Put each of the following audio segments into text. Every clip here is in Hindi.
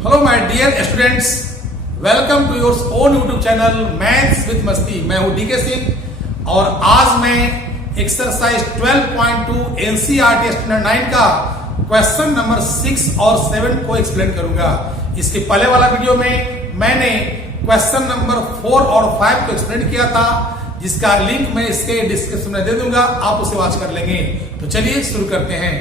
Hello my dear students, welcome to your own YouTube channel maths with Masti. मैं हूं डीके सिंह और आज मैं एक्सरसाइज 12.2 एनसीईआरटी स्टैंडर्ड 9 का क्वेश्चन नंबर 6 और 7 को एक्सप्लेन करूंगा। इसके पहले वाला वीडियो में मैंने क्वेश्चन नंबर 4 और 5 को एक्सप्लेन किया था, जिसका लिंक मैं इसके डिस्क्रिप्शन में दे दूंगा, आप उसे वॉच कर लेंगे। तो चलिए शुरू करते हैं।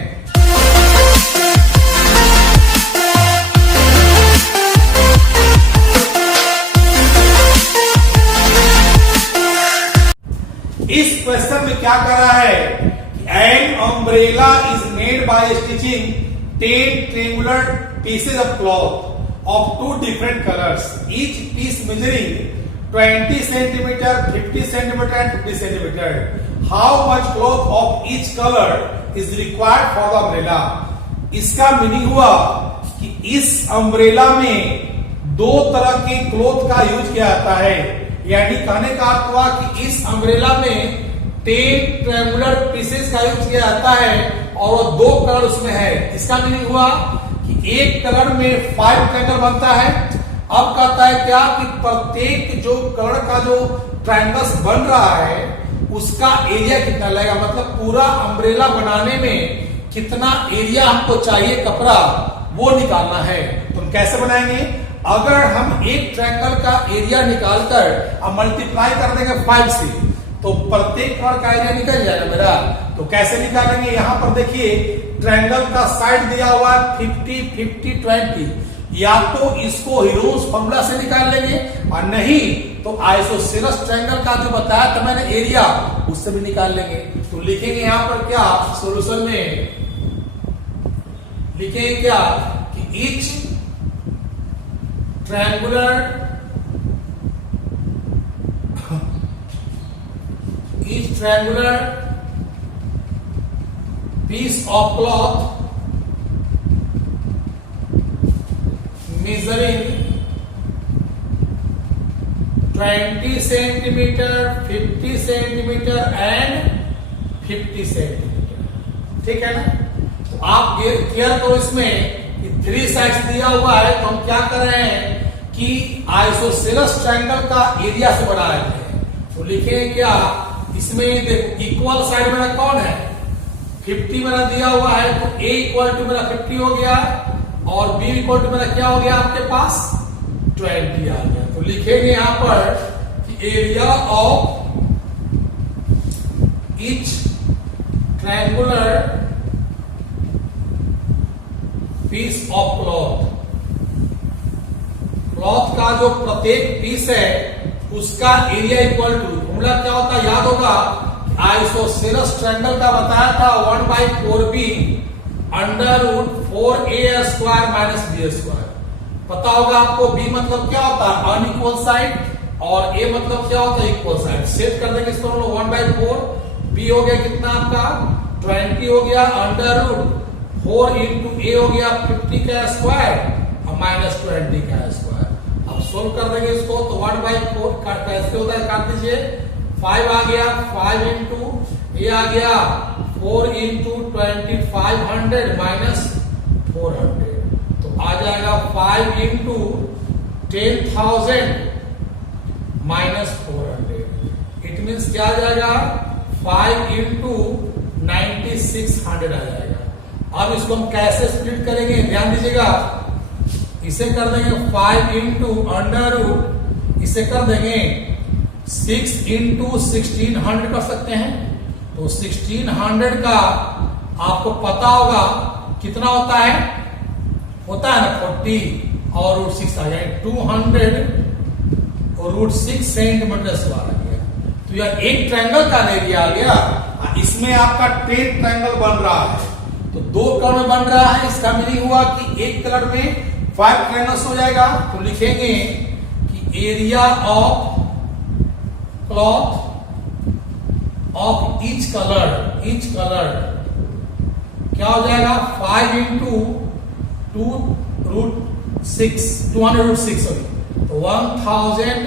इस क्वेश्चन में क्या कर रहा है कि an umbrella is made by stitching 10 triangular pieces of cloth of 2 different colours, each piece measuring 20 centimetre, 50 centimetre and 50 centimetre. How much cloth of each colour is required for the umbrella. इसका मीनिंग हुआ कि इस अम्ब्रेला में 2 तरह के क्लॉथ का यूज किया जाता है, यानी कहने का अर्थ हुआ कि इस अम्ब्रेला में 10 ट्रायंगुलर पीसेस का यूज किया जाता है और वो 2 कलर उसमें है। इसका मीनिंग हुआ कि एक कलर में 5 ट्रायंगल बनता है। अब कहता है क्या कि प्रत्येक जो कलर का जो ट्रायंगल्स बन रहा है उसका एरिया कितना लगेगा, मतलब पूरा अम्ब्रेला बनाने में कितना एरिया हमको चाहिए कपड़ा, वो निकालना है। तो हम कैसे बनाएंगे? अगर हम एक ट्रायंगल का एरिया निकालकर अब मल्टीप्लाई कर देंगे 5 से, तो प्रत्येक कलर का एरिया निकल जाएगा मेरा। तो कैसे निकालेंगे? यहां पर देखिए ट्रायंगल का साइड दिया हुआ है 50, 50, 20। या तो इसको हीरोज फॉर्मूला से निकाल लेंगे और नहीं तो आइसोसेलेस ट्रायंगल का जो बताया था मैंने एरिया, उससे भी निकाल लेंगे। तो लिखेंगे यहां पर क्या सॉल्यूशन में लिखेंगे क्या कि each triangular piece of cloth measuring 20 centimeter, 50 centimeter and 50 centimeter। ठीक है ना? तो आप क्लियर करो इसमें 3 साइड्स दिया हुआ है, तो हम क्या कर रहे हैं कि आइसोसेलेस ट्रायंगल का एरिया से बना रहे हैं। तो लिखेंगे क्या इसमें, देखो इक्वल साइड मेरा कौन है 50 मेरा दिया हुआ है, तो A इक्वल टू मेरा 50 हो गया और B इक्वल टू मेरा क्या हो गया आपके पास 20 आ गया। तो लिखेंगे यहां पर कि area of each triangular piece of cloth का जो प्रत्येक पीस है उसका एरिया इक्वल टू, फॉर्मूला क्या होता है याद होगा, आइसोसेलेस ट्रायंगल का बताया था 1/4b under root 4a square minus b square. पता होगा आपको b मतलब क्या होता है अनइक्वल साइड और a मतलब क्या होता है इक्वल साइड। सेट कर देंगे इसको 1/4, b हो गया कितना आपका 20 हो गया अंडर रूट 4 इंटू ए हो गया 50 का स्क्वायर और माइनस 20 का स्क्वायर। अब सोल्व कर देंगे इसको तो 1/4 कैसे होता है काट दीजिए, 5 आ गया 5 इंटू ए आ गया 4 इंटू 20 500 माइनस 400, तो आ जाएगा 5 इंटू 10,000 माइनस 400। इट मीन्स क्या आ जाएगा 5 इंटू 9600 आ जाएगा। अब इसको हम कैसे स्प्लिट करेंगे ध्यान दीजिएगा, इसे कर देंगे 5 इंटू अंडर रूट, इसे कर देंगे 6 इंटू 1600 कर सकते हैं। तो 1600 का आपको पता होगा कितना होता है ना 40 और रूट 6 आ गया 200 और रूट 6 सेंटीमीटर स्क्वायर आ गया। तो यह एक ट्रायंगल का एरिया आ गया। इसमें आपका 10 ट्रायंगल बन रहा है, तो 2 कलर में बन रहा है। इसका मीनिंग हुआ कि एक कलर में 5 ट्रायंगल्स हो जाएगा। तो लिखेंगे कि area of cloth of each colour क्या हो जाएगा 5 इंटू 200 रूट 6 सॉरी, तो 1000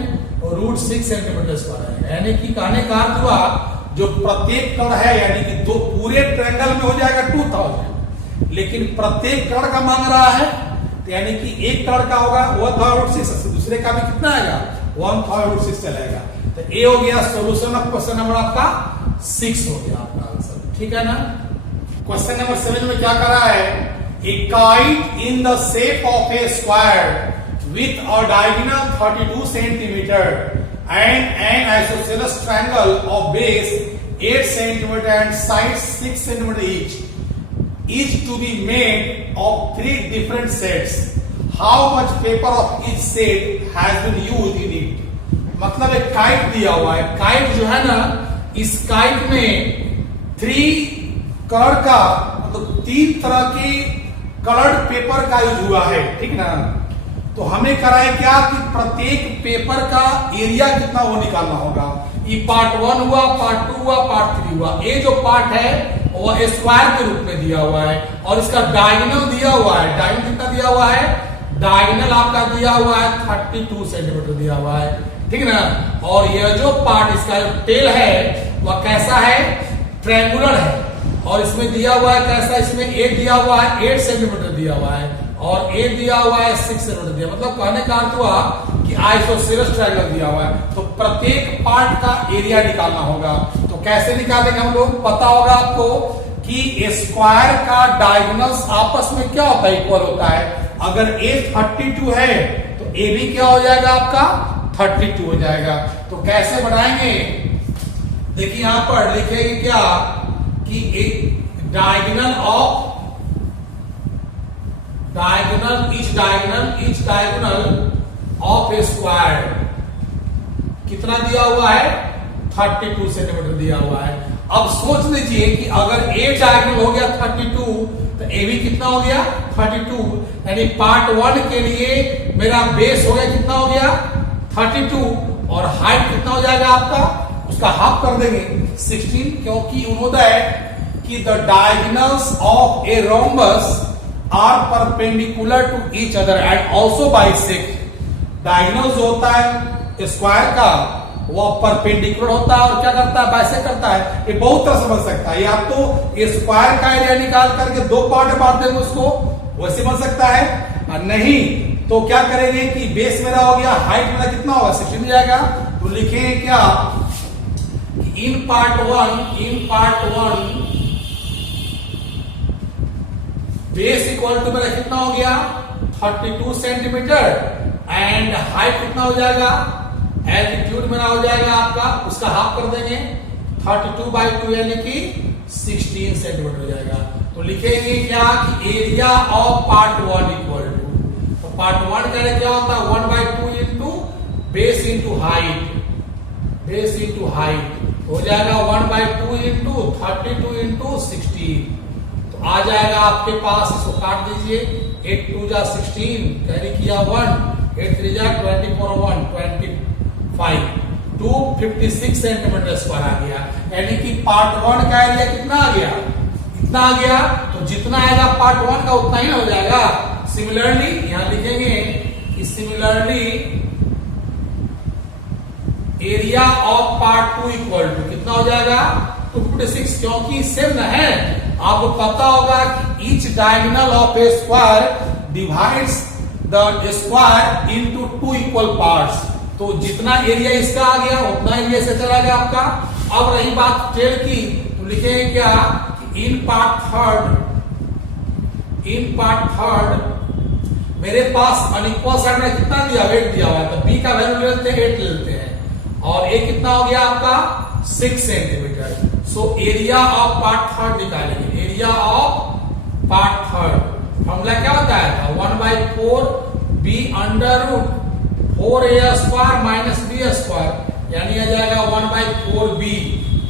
रूट 6 सेंटीमीटर स्क्वायर है। यानी कि कहने का अर्थ हुआ जो प्रत्येक कलर है यानी कि 2 पूरे ट्रायंगल में हो जाएगा 2000, लेकिन प्रत्येक कलर का मांग रहा है तो यानी कि एक कलर का होगा 1/6, दूसरे का भी कितना आएगा 1/6 चलेगा। तो ए हो गया सॉल्यूशन ऑफ क्वेश्चन नंबर आपका 6 हो गया आपका आंसर, ठीक है ना। क्वेश्चन नंबर 7 में क्या करा है, ए kite in the shape of A square with a diagonal 32 centimetre and N isosceles triangle of base 8 centimetre and side 6 centimetre each to be made of 3 different sets. How much paper of each set has been used in it? मतलब एक काइट दिया हुआ है, काइट जो है ना, इस काइट में 3 कलर का मतलब 3 तरह के कलर्ड पेपर का यूज हुआ है, ठीक ना। तो हमें कराए क्या कि प्रत्येक पेपर का एरिया कितना वो निकालना होगा। ये पार्ट 1 हुआ, पार्ट 2 हुआ, पार्ट 3 हुआ। ये जो पार्ट है वो स्क्वायर के रूप में दिया हुआ है और इसका डायगोनल दिया हुआ है। डायगोनल कितना दिया हुआ है, डायगोनल आपका दिया हुआ है 32 सेंटीमीटर दिया हुआ है, ठीक ना। और ये जो पार्ट इसका टेल है वह कैसा है, ट्रायंगुलर है और इसमें दिया हुआ है कैसा, इसमें ए दिया हुआ है 8 सेंटीमीटर दिया हुआ है और ए दिया हुआ है 6 सेंटीमीटर दिया, मतलब कहने का अर्थ हुआ कि आइसोसेलेस ट्रायंगल दिया हुआ है। तो प्रत्येक पार्ट का एरिया निकालना होगा। तो कैसे निकालेंगे हम लोग, पता होगा आपको कि स्क्वायर का डायगोनल्स आपस में क्या होता है, इक्वल होता है। अगर ए 32 है तो ए भी क्या हो जाएगा आपका 32 हो जाएगा। तो कैसे बढ़ाएंगे, देखिए यहां पर लिखेंगे क्या कि एक diagonal of each diagonal of A square कितना दिया हुआ है 32 सेंटीमीटर दिया हुआ है। अब सोच लीजिए कि अगर ए डायगोनल हो गया 32 तो ए भी कितना हो गया 32, यानी पार्ट 1 के लिए मेरा बेस हो गया कितना हो गया 32 और हाइट कितना हो जाएगा आपका, उसका हाफ कर देंगे 16, क्योंकि उन्होंने कि the diagonals of a rhombus are perpendicular to each other and also bisect. Diagonal जो होता है स्क्वायर का वो परपेंडिकुलर होता है और क्या करता है, बाइसेक्ट करता है। ये बहुत तरह समझ सकता है, या तो स्क्वायर का एरिया निकाल करके 2 पार्ट में बांट देंगे उसको, वैसे बन सकता है, और नहीं तो क्या करेंगे कि बेस मेरा हो गया, हाइट मेरा कितना होगा 16 जाएगा। तो लिखेंगे क्या, in part 1 base equal to मेरा कितना हो गया 32 सेंटीमीटर एंड हाइट कितना हो जाएगा, एल्टीट्यूड मेरा हो जाएगा आपका, उसका हाफ कर देंगे 32/2 यानी कि 16 सेंटीमीटर हो जाएगा। तो लिखेंगे क्या कि area of part 1 equal to, तो पार्ट 1 का क्या होता है 1/2 इंटू बेस इंटू हाइट हो जाएगा 1/2 इंटू 32 इंटू 16। तो आ जाएगा आपके पास, इसको काट दीजिए, 8 2 जा 16 कैरी किया 1, 8 3 जा 24 1 25, 256 सेंटीमीटर स्क्वायर आ गया। यानी कि पार्ट 1 का एरिया कितना आ गया, इतना आ गया। तो जितना आएगा पार्ट 1 का उतना ही हो जाएगा। सिमिलरली यहां लिखेंगे कि similarly area of part 2 equal to कितना हो जाएगा 256, क्योंकि सेम न है। आपको पता होगा कि each diagonal of A square divides the square into 2 equal parts. तो जितना एरिया इसका आ गया उतना एरिया से चला गया आपका। अब रही बात टेल की, तो लिखेंगे क्या कि इन पार्ट थर्ड मेरे पास अनइक्वल साइड में कितना दिया, 8 दिया हुआ है, तो बी का वैल्यू ले लेते हैं 8 ले लेते हैं और ए कितना हो गया आपका 6 centimetre. So area of part third निकालेंगे। Area of part third formula क्या बताया था 1/4 B under root 4a square minus B square, यानी आ जाएगा 1/4 बी।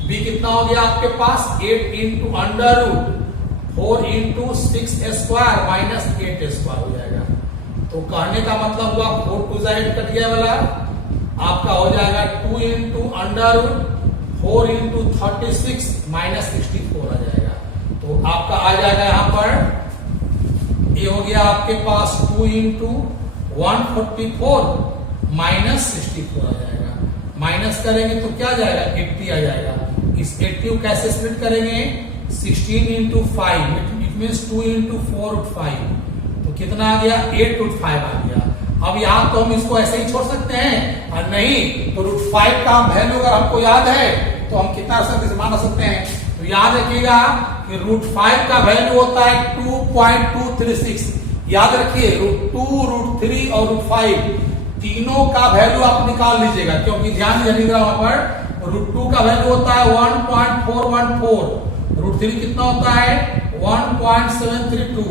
बी कितना हो गया आपके पास 8 into under root 4 into 6 square minus 8 square हो जाएगा। तो कहने का मतलब हुआ 4 2 8 कट गया वाला, आपका हो जाएगा 2 into under root 4 into 36 minus 64 आ जाएगा। तो आपका आ जाएगा यहां पर ये हो गया आपके पास 2 इंटू 144 माइनस 64 आ जाएगा। माइनस करेंगे तो क्या जाएगा 80 आ जाएगा। इस 80 को कैसे स्प्लिट करेंगे 16 इंटू 5, इट मीन्स 2 इंटू 4 5, तो तो कितना आ गया 8 √5 आ गया। अब यहाँ तो हम इसको ऐसे ही छोड़ सकते हैं और नहीं तो √5 का वैल्यू अगर हमको याद है तो हम कितना मान सकते हैं। तो याद रखिएगा कि √5 का वैल्यू होता है 2.236। याद रखिए √2, √3 और √5 तीनों का वैल्यू आप निकाल लीजिएगा, क्योंकि ध्यान दीजिएगा वहां पर √2 का वैल्यू होता है 1.414, √3 कितना होता है 1.732,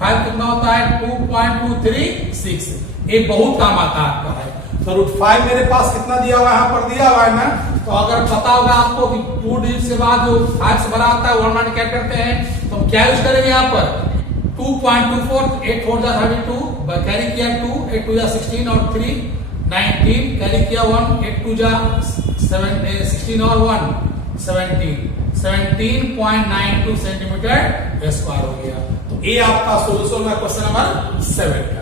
5 कितना होता है 2.236। ये बहुत काम आता है आपका है। तो √5 मेरे पास कितना दिया हुआ है, यहाँ पर दिया हुआ है ना। तो अगर पता होगा आपको कि 2 डिजिट से बाद जो 5 से बड़ा आता है 1 क्या करते हैं, तो हम क्या यूज करेंगे यहाँ पर 2.24, 8 4 जा 32, कैरी किया 2, 8 2 जा 16 और 3 19, कैरी किया 1, 8 2 जा 16 और 1 17.92 सेंटीमीटर स्क्वायर हो गया। तो ये आपका सोल्यूशन है क्वेश्चन नंबर 7।